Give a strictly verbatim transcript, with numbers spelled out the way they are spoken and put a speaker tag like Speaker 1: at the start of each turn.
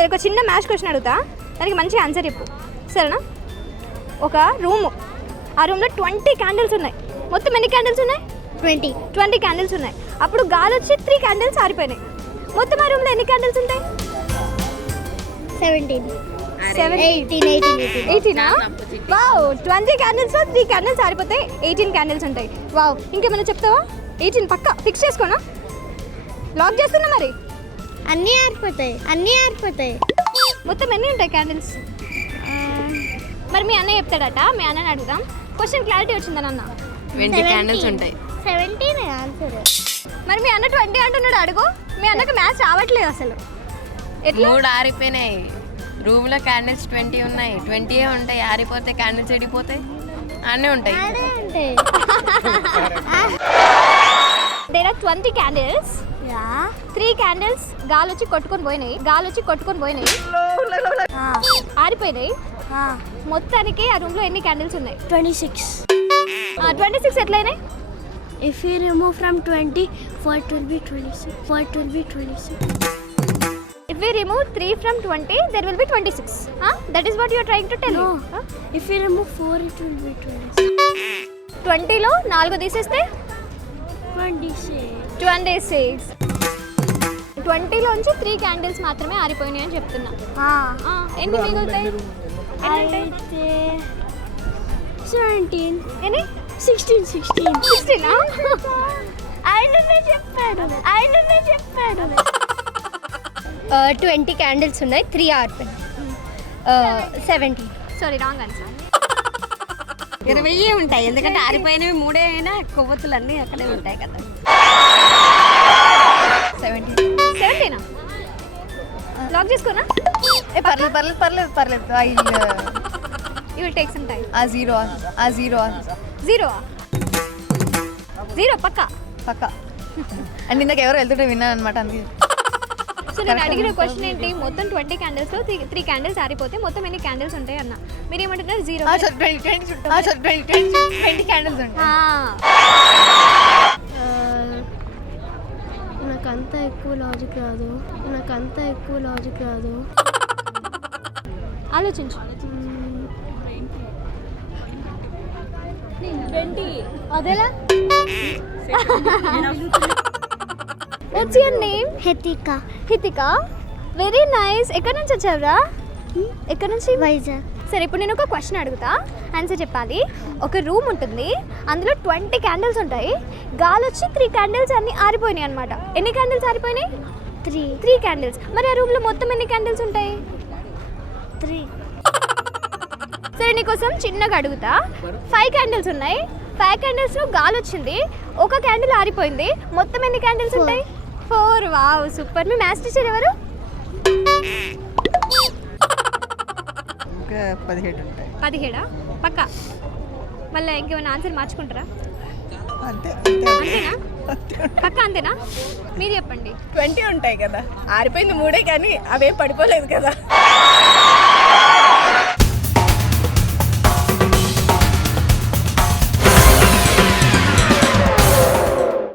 Speaker 1: ఒక చిన్న maths question అడుగుతా, దానికి మంచి ఆన్సర్ చెప్పు, సరేనా? ఒక రూము, ఆ రూమ్లో ట్వంటీ క్యాండిల్స్ ఉన్నాయి. మొత్తం ఎన్ని క్యాండిల్స్ ఉన్నాయి?
Speaker 2: ట్వంటీ
Speaker 1: ట్వంటీ క్యాండిల్స్ ఉన్నాయి. అప్పుడు గాలి వచ్చి త్రీ క్యాండిల్స్ ఆరిపోయినాయి. మొత్తం ఆ రూమ్లో ఎన్ని క్యాండిల్స్ ఉంటాయి?
Speaker 2: Seventeen
Speaker 1: seven
Speaker 2: eighteen eighteen eighteen
Speaker 1: ఎయిటీనా? వావ్, ట్వంటీ క్యాండిల్స్లో త్రీ క్యాండిల్స్ ఆరిపోతాయి, ఎయిటీన్ క్యాండిల్స్ ఉంటాయి. వావ్, ఇంకేమైనా చెప్తావా? ఎయిటీన్ పక్కా ఫిక్స్ చేసుకోనా? లాక్ చేస్తున్నా మరి.
Speaker 2: అన్నీ ఆరిపోతాయి అన్నీ ఆరిపోతాయి
Speaker 1: మొత్తం ఎన్ని ఉంటాయి క్యాండిల్స్? మరి మీ అన్న చెప్తాడట, మీ అన్నని అడుగుదాం. క్వశ్చన్ క్లారిటీ వచ్చిందని అన్న.
Speaker 3: ట్వంటీ క్యాండిల్స్ ఉంటాయి.
Speaker 2: Seventeen answer.
Speaker 1: మరి మీ అన్న ట్వంటీ అంటున్నాడు, అడుగు. మీ అన్నకు మ్యాథ్స్ రావట్లేదు అసలు. ఎట్లా?
Speaker 3: మూడు ఆరిపోయినాయి. రూమ్ లో క్యాండిల్స్ ట్వంటీ ఉన్నాయి. ట్వంటీ ఉంటాయి, ఆరిపోతే క్యాండిల్స్ ఎడిపోతాయి, అన్నీ ఉంటాయి.
Speaker 2: అదే ఉంటాయి.
Speaker 1: There are twenty candles.
Speaker 2: Yeah
Speaker 1: three candles గాలి వచ్చి కొట్టుకొని పోయినాయి, గాలి వచ్చి కొట్టుకొని పోయినాయి, ఆరిపోయినాయి. మొత్తానికి ఆ రూమ్ లో ఎన్ని క్యాండిల్స్ ఉన్నాయి?
Speaker 2: Twenty six.
Speaker 1: ట్వంటీ సిక్స్ ఎట్లయినాయి?
Speaker 2: If you remove from twenty, four will be twenty-six. four will be twenty-six.
Speaker 1: If we remove three from twenty, there will be twenty-six. Huh? That is what you are trying to tell
Speaker 2: No.
Speaker 1: me. Huh?
Speaker 2: If you remove four, it will be twenty-six.
Speaker 1: ట్వంటీలో నాలుగు తీసేస్తే
Speaker 2: twenty-six.
Speaker 1: Twenty six. ట్వంటీలోంచి three candles మాత్రమే ఆరిపోయినాయి అని చెప్తున్నా. ఆ, ఎన్ని మిగులుతాయి? ఎన్ని ఉంటాయి?
Speaker 2: అయితే seventeen.
Speaker 1: ఎన్ని?
Speaker 2: sixteen. sixteen.
Speaker 1: సిక్స్టీనా?
Speaker 2: ఆయననే చెప్పాడు ఆయననే చెప్పాడు
Speaker 4: ట్వంటీ క్యాండిల్స్ ఉన్నాయి, త్రీ ఆరిపోయినాయి. సెవెంటీన్.
Speaker 1: Sorry, wrong answer.
Speaker 5: ఇరవై ఉంటాయి, ఎందుకంటే ఆరిపోయినవి మూడే అయినా కొవ్వొత్తులు అన్నీ అక్కడే ఉంటాయి కదా.
Speaker 3: సెవెంటీన్.
Speaker 1: సెవెంటీనా? లాక్ చేసుకోనా?
Speaker 3: ఏ పర్లేదు పర్లేదు పర్లేదు పర్లేదు. I
Speaker 1: you will take some time.
Speaker 3: ఆ జీరో ఆ జీరో
Speaker 1: జీరో జీరో పక్కా
Speaker 3: పక్క. అండ్ ఇందాక ఎవరు వెళ్తుంటే విన్నాను అనమాట, అందుకే.
Speaker 1: సో నేను అడిగిన క్వశ్చన్ ఏంటి, మొత్తం ట్వంటీ క్యాండిల్స్లో త్రీ త్రీ క్యాండిల్స్ ఆరిపోతే మొత్తం ఎన్ని క్యాండిల్స్ ఉంటాయి అన్న. మీరు ఏమంటున్నారు? జీరో.
Speaker 3: ట్వంటీ క్యాండిల్స్ ఉంటాయి.
Speaker 2: నాకంతా ఎక్కువ లాజిక్ రాదు నాకంతా ఎక్కువ లాజిక్ రాదు
Speaker 1: ఆలోచించు. అదేలా? What's your name?
Speaker 2: Hethika
Speaker 1: Hitika. Very nice. ఎక్కడి నుంచి వచ్చావురా? ఎక్కడి నుంచి?
Speaker 2: వైజాగ్.
Speaker 1: సరే, ఇప్పుడు నేను ఒక క్వశ్చన్ అడుగుతా, ఆన్సర్ చెప్పాలి. ఒక రూమ్ ఉంటుంది, అందులో ట్వంటీ క్యాండిల్స్ ఉంటాయి. గాలి వచ్చి త్రీ క్యాండిల్స్ అన్ని ఆరిపోయినాయి అనమాట. ఎన్ని క్యాండిల్స్ ఆరిపోయినాయి?
Speaker 2: Three
Speaker 1: three candles. మరి ఆ రూమ్లో మొత్తం ఎన్ని క్యాండిల్స్ ఉంటాయి?
Speaker 2: త్రీ.
Speaker 1: సరే, నీకోసం చిన్నగా అడుగుతా. ఫైవ్ క్యాండిల్స్ ఉన్నాయి, ఫైవ్ క్యాండిల్స్లో గాలి వచ్చింది, ఒక క్యాండిల్ ఆరిపోయింది, మొత్తం ఎన్ని క్యాండిల్స్ ఉంటాయి? ఫోర్. Wow, super. మీ మ్యాథ్స్ టీచర్ ఎవరు?
Speaker 6: పదిహేడు ఉంటాయి.
Speaker 1: పదిహేడా? పక్కా. మళ్ళీ ఇంకేమైనా ఆన్సర్ మార్చుకుంటారా?
Speaker 6: అంతే.
Speaker 1: అంతేనా? పక్కా అంతేనా? మీరు చెప్పండి.
Speaker 3: ట్వంటీ ఉంటాయి కదా, ఆరిపోయింది మూడే కానీ అవేం పడిపోలేదు కదా.